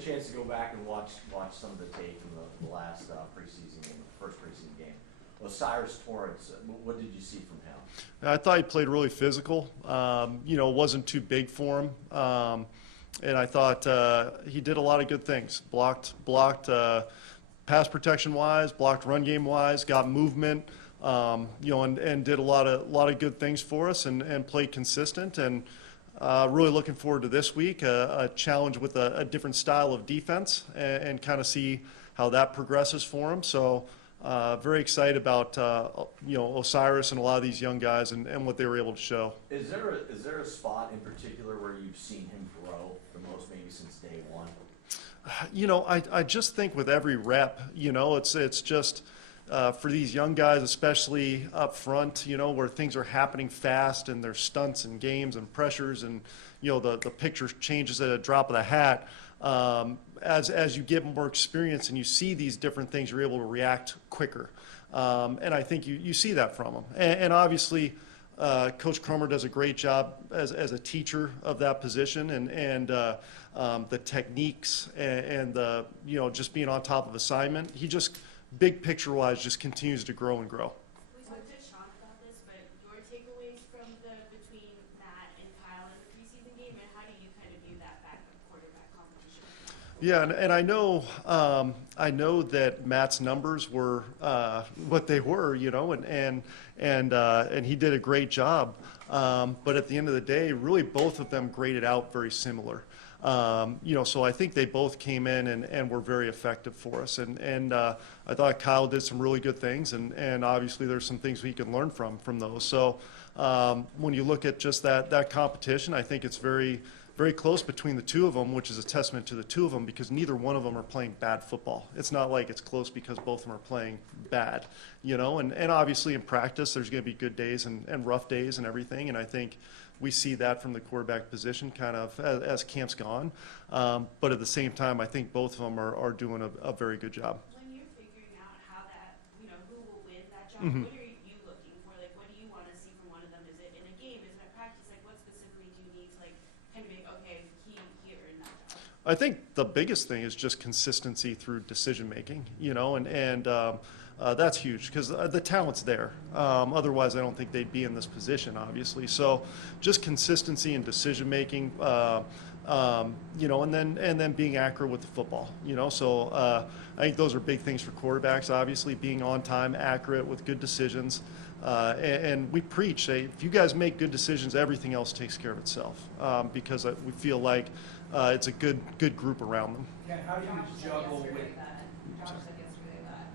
a chance to go back and watch some of the tape from the last preseason game, the first preseason game. Osiris Torrance, what did you see from him? I thought he played really physical. Wasn't too big for him. And I thought he did a lot of good things. Blocked pass protection wise, blocked run game wise, got movement, and did a lot of good things for us and played consistent. And really looking forward to this week, a challenge with a different style of defense and kind of see how that progresses for him. So very excited about Osiris and a lot of these young guys and what they were able to show. Is there a spot in particular where you've seen him grow the most, maybe since day one? I just think with every rep, it's just for these young guys, especially up front, where things are happening fast and there's stunts and games and pressures and, the picture changes at a drop of the hat. As you get more experience and you see these different things, you're able to react quicker. And I think you see that from them. And obviously, Coach Cromer does a great job as a teacher of that position and the techniques and the, just being on top of assignment. He just, big picture wise, just continues to grow and grow. We talked to Sean about this, but your takeaways from between Matt and Kyle in the preseason game, and how do you kind of view that backup quarterback competition? Yeah, and I know that Matt's numbers were what they were, and he did a great job. But at the end of the day, really both of them graded out very similar. So I think they both came in and were very effective for us. And I thought Kyle did some really good things, and obviously there's some things we can learn from those. So when you look at just that competition, I think it's very, very close between the two of them, which is a testament to the two of them because neither one of them are playing bad football. It's not like it's close because both of them are playing bad, and obviously in practice there's going to be good days and rough days and everything, and I think we see that from the quarterback position kind of as camp's gone. But at the same time, I think both of them are doing a very good job. When you're figuring out how that, who will win that job, Mm-hmm. what are you looking for? Like, what do you want to see from one of them? Is it in a game? Is it at practice? Like, what specifically do you need to, kind of be, okay, he earned that job? I think the biggest thing is just consistency through decision making, and that's huge because the talent's there. Otherwise, I don't think they'd be in this position, obviously. So just consistency in decision making, and then being accurate with the football. So I think those are big things for quarterbacks. Obviously, being on time, accurate with good decisions. And we preach, if you guys make good decisions, everything else takes care of itself because we feel like it's a good group around them. Ken, how do you juggle with? Josh said yesterday that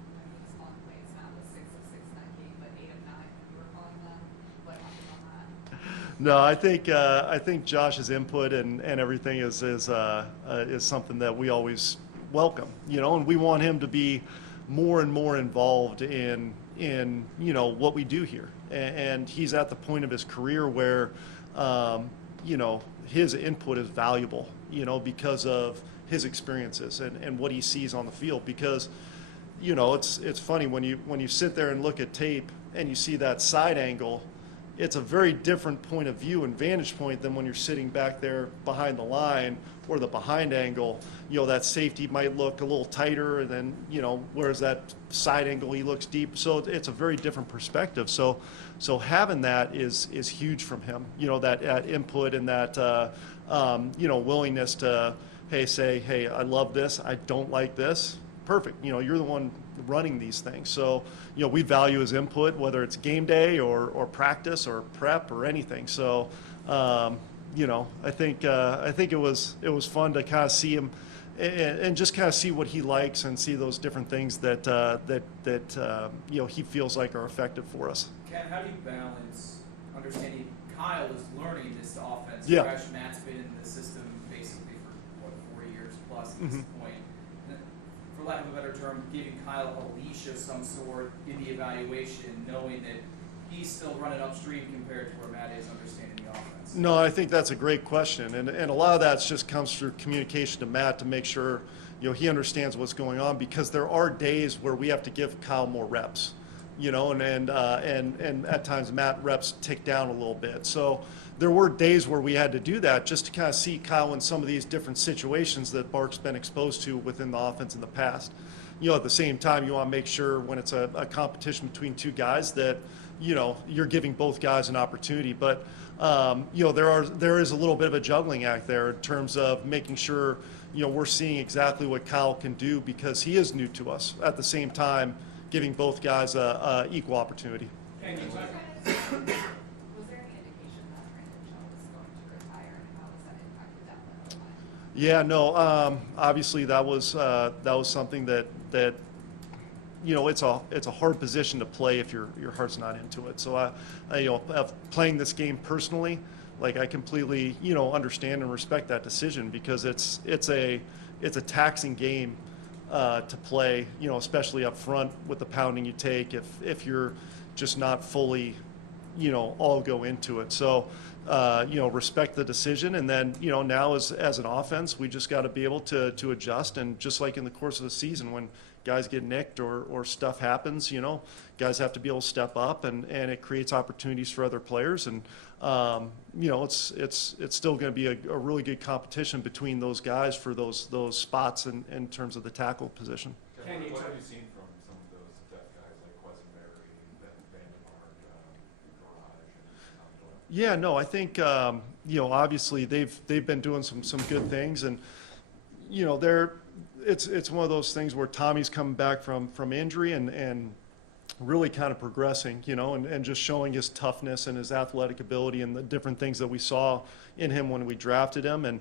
he's calling plays not the 6 of 6 in that game, but 8 of 9 when you were calling them. What happened on that? No, I think Josh's input and everything is something that we always welcome, and we want him to be more and more involved in what we do here. And he's at the point of his career where his input is valuable, because of his experiences and what he sees on the field. Because it's funny when you sit there and look at tape and you see that side angle, it's a very different point of view and vantage point than when you're sitting back there behind the line or the behind angle. That safety might look a little tighter, and then whereas that side angle he looks deep. So it's a very different perspective. So having that is huge from him. That input and that willingness to say, hey, I love this, I don't like this. Perfect. You're the one running these things. So, we value his input, whether it's game day or practice or prep or anything. So, I think it was fun to kind of see him and just kind of see what he likes and see those different things that he feels like are effective for us. Ken, how do you balance understanding Kyle is learning this offense? Yeah. Fresh, Matt's been in the system basically for 4 years plus at this point. For lack of a better term, giving Kyle a leash of some sort in the evaluation, knowing that he's still running upstream compared to where Matt is understanding the offense? No, I think that's a great question, and a lot of that just comes through communication to Matt to make sure he understands what's going on, because there are days where we have to give Kyle more reps. and at times Matt reps tick down a little bit. So there were days where we had to do that just to kind of see Kyle in some of these different situations that Bark's been exposed to within the offense in the past. At the same time, you want to make sure when it's a competition between two guys that, you're giving both guys an opportunity. But, there is a little bit of a juggling act there in terms of making sure, we're seeing exactly what Kyle can do because he is new to us. At the same time, giving both guys a equal opportunity. And you talk, Was there any indication that Brandon Shaw was going to retire, and how has that impacted depth at O-line? Yeah, no. Obviously, that was something that it's a hard position to play if your heart's not into it. So playing this game personally, like I completely understand and respect that decision because it's a taxing game to play, especially up front with the pounding you take if you're just not fully all go into it. So respect the decision, and then now as an offense, we just got to be able to adjust. And just like in the course of the season, when guys get nicked or stuff happens, guys have to be able to step up, and it creates opportunities for other players. And it's still going to be a really good competition between those guys for those spots in terms of the tackle position. Ken, What have you seen from some of those depth guys like Quesenberry, Vandermark, Garage, and Doyle? Yeah, no, I think obviously they've been doing some good things, and it's one of those things where Tommy's coming back from injury and really kind of progressing, and just showing his toughness and his athletic ability and the different things that we saw in him when we drafted him. And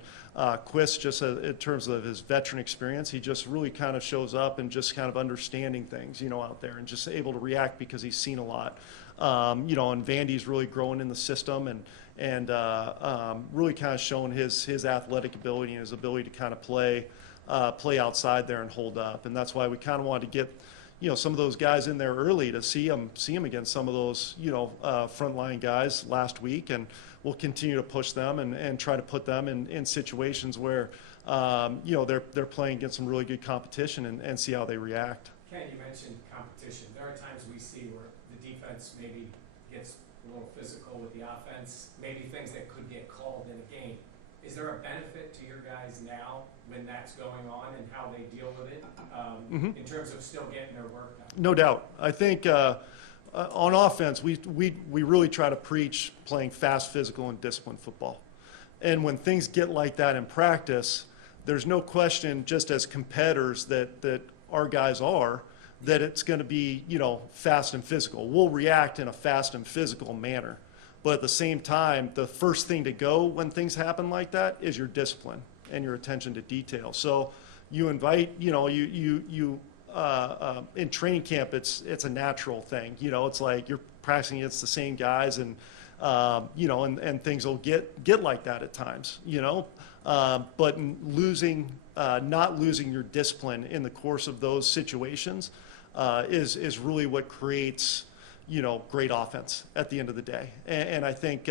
Quist, just in terms of his veteran experience, he just really kind of shows up and just kind of understanding things, out there, and just able to react because he's seen a lot. And Vandy's really growing in the system and really kind of showing his athletic ability and his ability to kind of play outside there and hold up. And that's why we kind of wanted to get some of those guys in there early to see them against some of those frontline guys last week, and we'll continue to push them and try to put them in situations where they're playing against some really good competition and see how they react. Ken, you mentioned competition. There are times we see where the defense maybe gets a little physical with the offense, maybe things that could get called in a game. Is there a benefit to your guys now when that's going on and how they deal with it in terms of still getting their work done? No doubt. I think on offense, we really try to preach playing fast, physical, and disciplined football. And when things get like that in practice, there's no question, just as competitors that our guys are, that it's going to be fast and physical. We'll react in a fast and physical manner. But at the same time, the first thing to go when things happen like that is your discipline and your attention to detail. So you invite, in training camp, it's a natural thing. It's like you're practicing against the same guys, and and things will get like that at times. But not losing your discipline in the course of those situations is really what creates great offense at the end of the day. And I think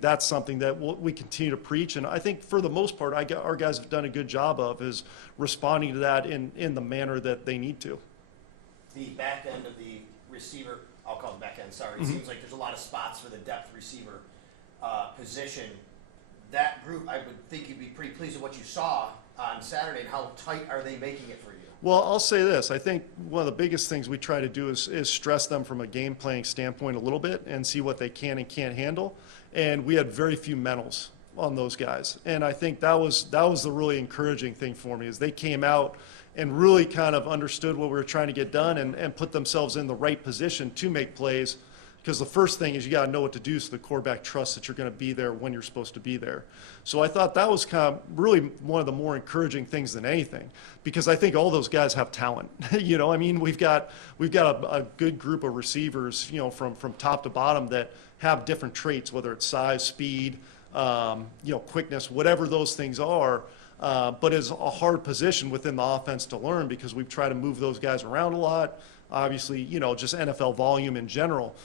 that's something that we continue to preach. And I think for the most part, our guys have done a good job of is responding to that in the manner that they need to. The back end of the receiver, I'll call it back end, sorry. It seems like there's a lot of spots for the depth receiver position. That group, I would think you'd be pretty pleased with what you saw on Saturday, and how tight are they making it for you? Well, I'll say this. I think one of the biggest things we try to do is stress them from a game playing standpoint a little bit and see what they can and can't handle. And we had very few mentals on those guys. And I think that was the really encouraging thing for me, is they came out and really kind of understood what we were trying to get done and put themselves in the right position to make plays. Because the first thing is you got to know what to do so the quarterback trusts that you're going to be there when you're supposed to be there. So I thought that was kind of really one of the more encouraging things than anything, because I think all those guys have talent. We've got a good group of receivers, from top to bottom, that have different traits, whether it's size, speed, quickness, whatever those things are. But it's a hard position within the offense to learn, because we've tried to move those guys around a lot. Obviously, just NFL volume in general.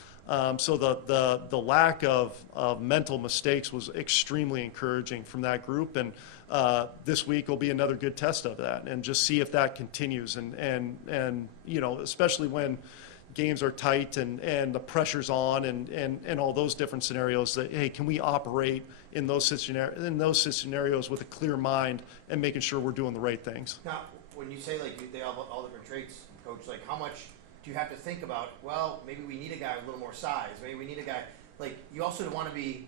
So the lack of mental mistakes was extremely encouraging from that group, and this week will be another good test of that, and just see if that continues, and especially when games are tight and the pressure's on and all those different scenarios, that, hey, can we operate in those scenarios with a clear mind and making sure we're doing the right things? Now, when you say like they all different traits, coach, like how much do you have to think about, well, maybe we need a guy with a little more size, maybe we need a guy, like you also want to be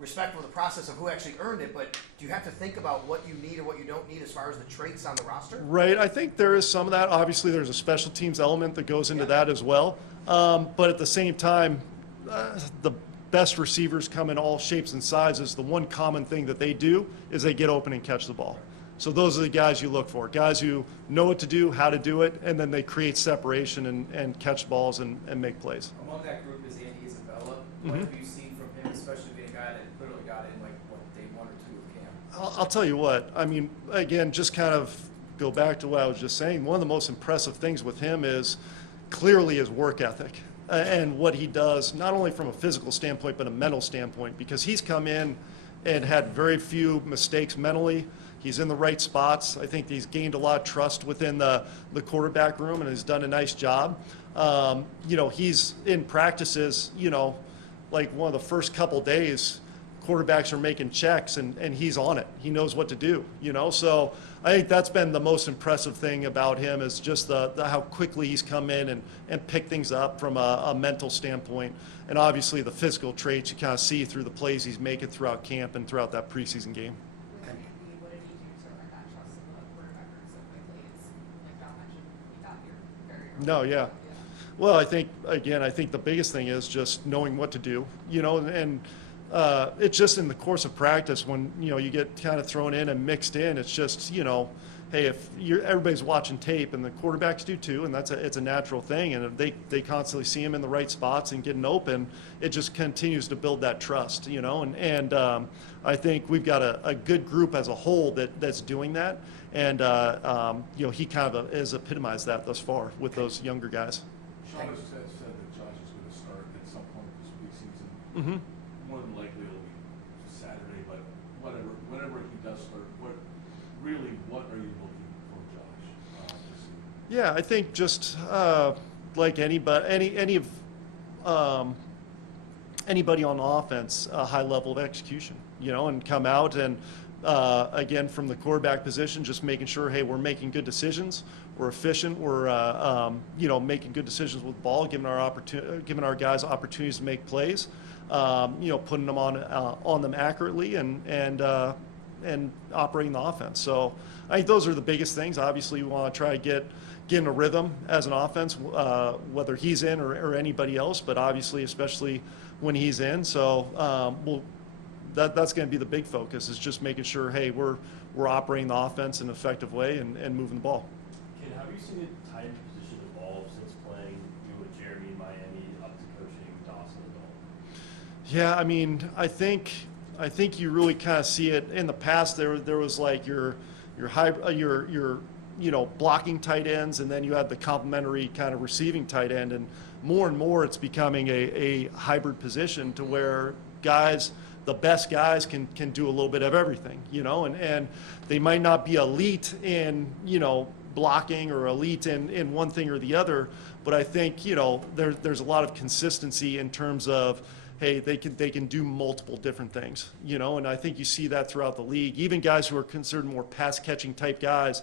respectful of the process of who actually earned it, but do you have to think about what you need or what you don't need as far as the traits on the roster? Right, I think there is some of that. Obviously, there's a special teams element that goes into that as well. But at the same time, the best receivers come in all shapes and sizes. The one common thing that they do is they get open and catch the ball. So those are the guys you look for, guys who know what to do, how to do it, and then they create separation and catch balls and make plays. Among that group is Andy Isabella. What have you seen from him, especially being a guy that literally got in like what, day 1 or 2 of camp? I'll tell you what, I mean, again, just kind of go back to what I was just saying. One of the most impressive things with him is clearly his work ethic and what he does, not only from a physical standpoint, but a mental standpoint, because he's come in and had very few mistakes mentally. He's in the right spots. I think he's gained a lot of trust within the quarterback room and has done a nice job. You know, he's in practices, you know, like one of the first couple days, quarterbacks are making checks and he's on it. He knows what to do, you know. So I think that's been the most impressive thing about him is just the how quickly he's come in and picked things up from a mental standpoint. And obviously the physical traits you kind of see through the plays he's making throughout camp and throughout that preseason game. What did he do to earn that trust of the quarterback room so quickly? It's like John mentioned, he got here very early. No, yeah. Well, I think the biggest thing is just knowing what to do, you know, and it's just in the course of practice when, you know, you get kind of thrown in and mixed in, it's just, you know, hey, if everybody's watching tape and the quarterbacks do too, and it's a natural thing, and if they constantly see him in the right spots and getting open, it just continues to build that trust, you know, and I think we've got a good group as a whole that's doing that, and you know, he kind of has epitomized that thus far with those younger guys. Sean has said that Josh is going to start at some point this preseason. Mm-hmm. More than likely it'll be Saturday, but whenever he does start, what are you looking for Josh to see? Yeah, I think just like anybody on offense, a high level of execution, you know, and come out and again from the quarterback position, just making sure, hey, we're making good decisions, we're efficient, we're you know, making good decisions with the ball, giving our guys opportunities to make plays, you know, putting them on them accurately and operating the offense. So I think those are the biggest things. Obviously, we want to try to get in a rhythm as an offense, whether he's in or anybody else, but obviously, especially when he's in. So that's going to be the big focus, is just making sure, hey, we're operating the offense in an effective way and moving the ball. Ken, how have you seen the tight end position evolve since playing with Jeremy in Miami up to coaching Dawson and Dalton? Yeah, I mean, I think you really kind of see it in the past. There was like your you know, blocking tight ends, and then you had the complementary kind of receiving tight end, and more it's becoming a hybrid position to where the best guys can do a little bit of everything, you know, and they might not be elite in, you know, blocking or elite in one thing or the other, but I think, you know, there's a lot of consistency in terms of, hey, they can do multiple different things, you know, and I think you see that throughout the league. Even guys who are considered more pass catching type guys,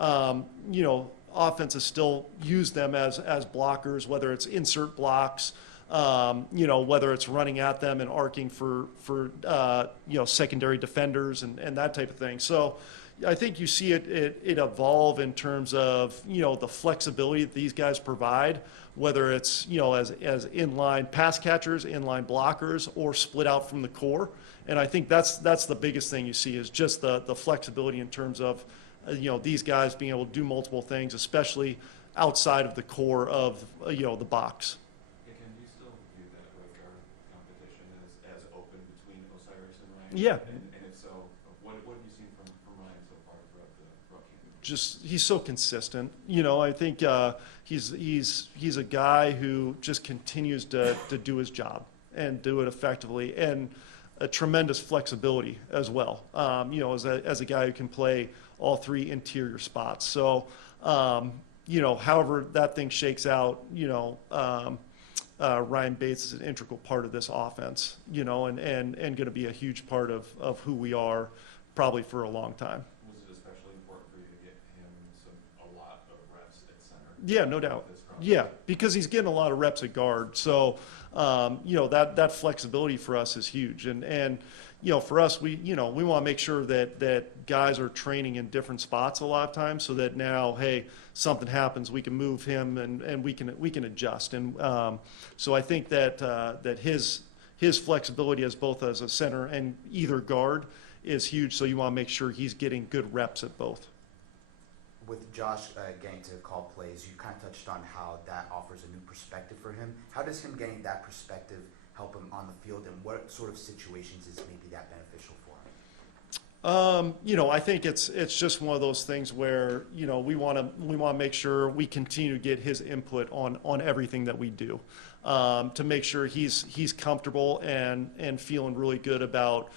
you know, offenses still use them as blockers, whether it's insert blocks, you know, whether it's running at them and arcing for you know, secondary defenders and that type of thing. So I think you see it evolve in terms of, you know, the flexibility that these guys provide, whether it's, you know, as inline pass catchers, inline blockers, or split out from the core. And I think that's the biggest thing you see, is just the flexibility in terms of, you know, these guys being able to do multiple things, especially outside of the core of, you know, the box. Yeah, can you still view that right guard competition as open between Osiris and Ryan? Yeah. And if so, what have you seen from Ryan so far throughout camp? Just, he's so consistent. You know, I think he's a guy who just continues to do his job and do it effectively, and a tremendous flexibility as well. You know, as a guy who can play all three interior spots. So, you know, however that thing shakes out, you know, Ryan Bates is an integral part of this offense, you know, and going to be a huge part of who we are probably for a long time. Was it especially important for you to get him a lot of reps at center? Yeah, no doubt. Yeah, because he's getting a lot of reps at guard. So, you know, that flexibility for us is huge. And you know, for us, we want to make sure that guys are training in different spots a lot of times, so that now, hey, something happens, we can move him and we can adjust. And so I think that his flexibility as both as a center and either guard is huge. So you want to make sure he's getting good reps at both. With Josh getting to call plays, you kind of touched on how that offers a new perspective for him. How does him getting that perspective help him on the field, and what sort of situations is maybe that beneficial for him? You know, I think it's just one of those things where, you know, we want to make sure we continue to get his input on everything that we do, to make sure he's comfortable and feeling really good about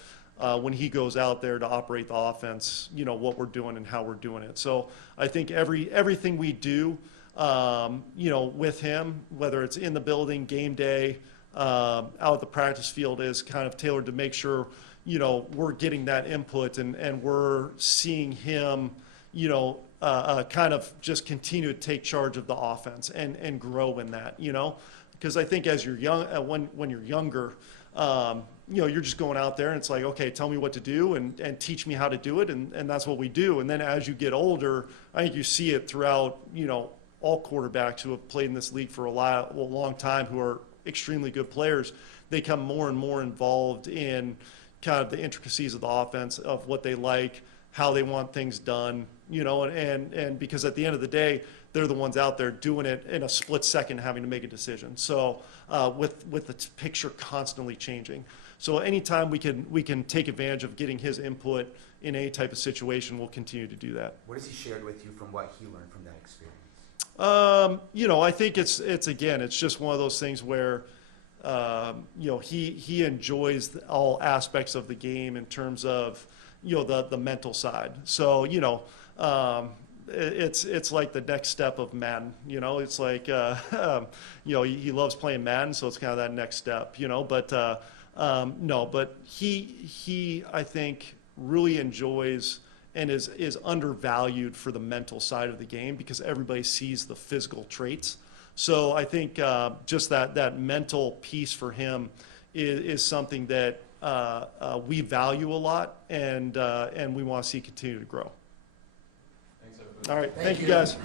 when he goes out there to operate the offense, you know, what we're doing and how we're doing it. So I think everything we do, you know, with him, whether it's in the building, game day, out at the practice field, is kind of tailored to make sure, you know, we're getting that input and we're seeing him, you know, kind of just continue to take charge of the offense and grow in that, you know, because I think as you're young, when you're younger, you know, you're just going out there and it's like, okay, tell me what to do and teach me how to do it. And that's what we do. And then as you get older, I think you see it throughout, you know, all quarterbacks who have played in this league for a long time, who are extremely good players. They become more and more involved in kind of the intricacies of the offense, of what they like, how they want things done, you know, and because at the end of the day, they're the ones out there doing it in a split second, having to make a decision. So with the picture constantly changing. So anytime we can take advantage of getting his input in any type of situation, we'll continue to do that. What has he shared with you from what he learned from that experience? You know, I think it's just one of those things where, you know, he enjoys all aspects of the game in terms of, you know, the mental side. So, you know, it's like the next step of Madden, you know, it's like, you know, he loves playing Madden, so it's kind of that next step, you know, but, no, but he, I think, really enjoys and is undervalued for the mental side of the game, because everybody sees the physical traits. So I think just that mental piece for him is something that we value a lot, and we want to see continue to grow. Thanks, everybody. All right, thank you guys.